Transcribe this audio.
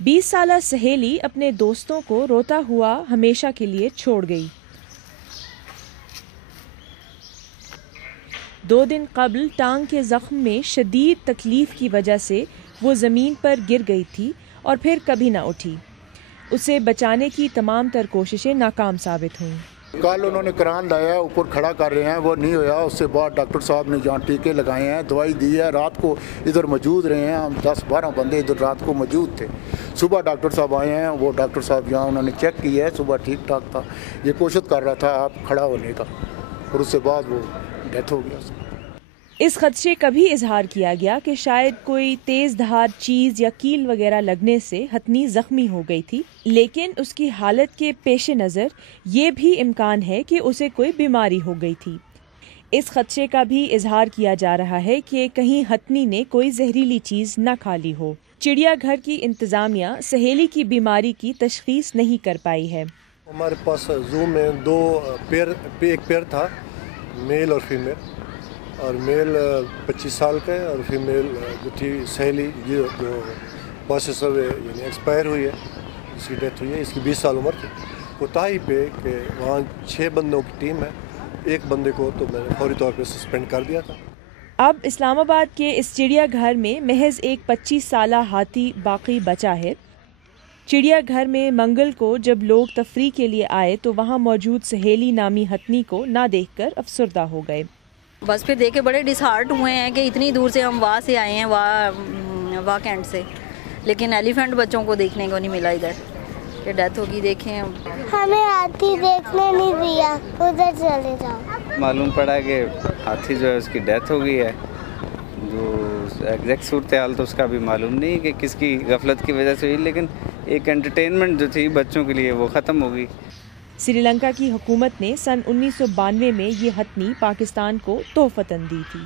20 سالہ سہیلی اپنے دوستوں کو روتا ہوا ہمیشہ کے لیے چھوڑ گئی۔ 2 دن قبل ٹانگ کے زخم میں شدید تکلیف کی وجہ سے وہ زمین پر گر گئی تھی اور پھر کبھی نہ اٹھی۔ اسے بچانے کی تمام تر کوششیں ناکام ثابت ہوئیں۔ کل انہوں نے کران لایا، اوپر کھڑا کر رہے ہیں، وہ نہیں ہویا۔ اس سے بعد ڈاکٹر صاحب نے جہاں ٹیکے لگائے ہیں، دوائی دی ہے، رات کو ادھر موجود رہے ہیں، ہم 10-12 بندے ادھر رات کو موجود تھے۔ صبح ڈاکٹر صاحب آئے ہیں، وہ ڈاکٹر صاحب یہاں انہوں نے چیک کیا ہے، صبح ٹھیک ٹھاک تھا، یہ کوشش کر رہا تھا آپ کھڑا ہونے کا، اور اس سے بعد وہ ڈیتھ ہو گیا۔ اس خدشے کا بھی اظہار کیا گیا کہ شاید کوئی تیز دھار چیز یا کیل وغیرہ لگنے سے ہتھنی زخمی ہو گئی تھی، لیکن اس کی حالت کے پیش نظر یہ بھی امکان ہے کہ اسے کوئی بیماری ہو گئی تھی۔ اس خدشے کا بھی اظہار کیا جا رہا ہے کہ کہیں ہتھنی نے کوئی زہریلی چیز نہ کھا لی ہو۔ چڑیا گھر کی انتظامیہ سہیلی کی بیماری کی تشخیص نہیں کر پائی ہے۔ ہمارے پاس زو میں ایک پیر تھا، میل اور فیمیل، اور میل 25 سال کا ہے اور فیمیل جو تھی سہیلی جو پروسیس یعنی ایکسپائر ہوئی ہے، جس کی ڈیتھ ہوئی ہے، اس کی 20 سال عمر تھی۔ کوتاہی پہ کہ وہاں 6 بندوں کی ٹیم ہے، ایک بندے کو تو میں نے فوری طور پہ سسپینڈ کر دیا تھا۔ اب اسلام آباد کے اس چڑیا گھر میں محض ایک 25 سالہ ہاتھی باقی بچا ہے۔ چڑیا گھر میں منگل کو جب لوگ تفریح کے لیے آئے تو وہاں موجود سہیلی نامی ہتھنی کو نہ دیکھ کر افسردہ ہو گئے۔ بس پھر دیکھ کے بڑے ڈس ہارٹ ہوئے ہیں کہ اتنی دور سے ہم وہاں سے آئے ہیں، واہ کینٹ سے، لیکن ایلیفینٹ بچوں کو دیکھنے کو نہیں ملا ادھر کہ ڈیتھ ہوگی۔ دیکھیں ہمیں ہاتھی دیکھنے نہیں دیا، ادھر چلے جاؤ۔ معلوم پڑا کہ ہاتھی جو ہے اس کی ڈیتھ ہو گئی ہے، جو ایگزیکٹ صورتحال تو اس کا بھی معلوم نہیں کہ کس کی غفلت کی وجہ سے ہوئی، لیکن ایک انٹرٹینمنٹ جو تھی بچوں کے لیے وہ ختم ہو گئی۔ سری لنکا کی حکومت نے سن 1992 میں یہ ہتھنی پاکستان کو تحفتاً دی تھی۔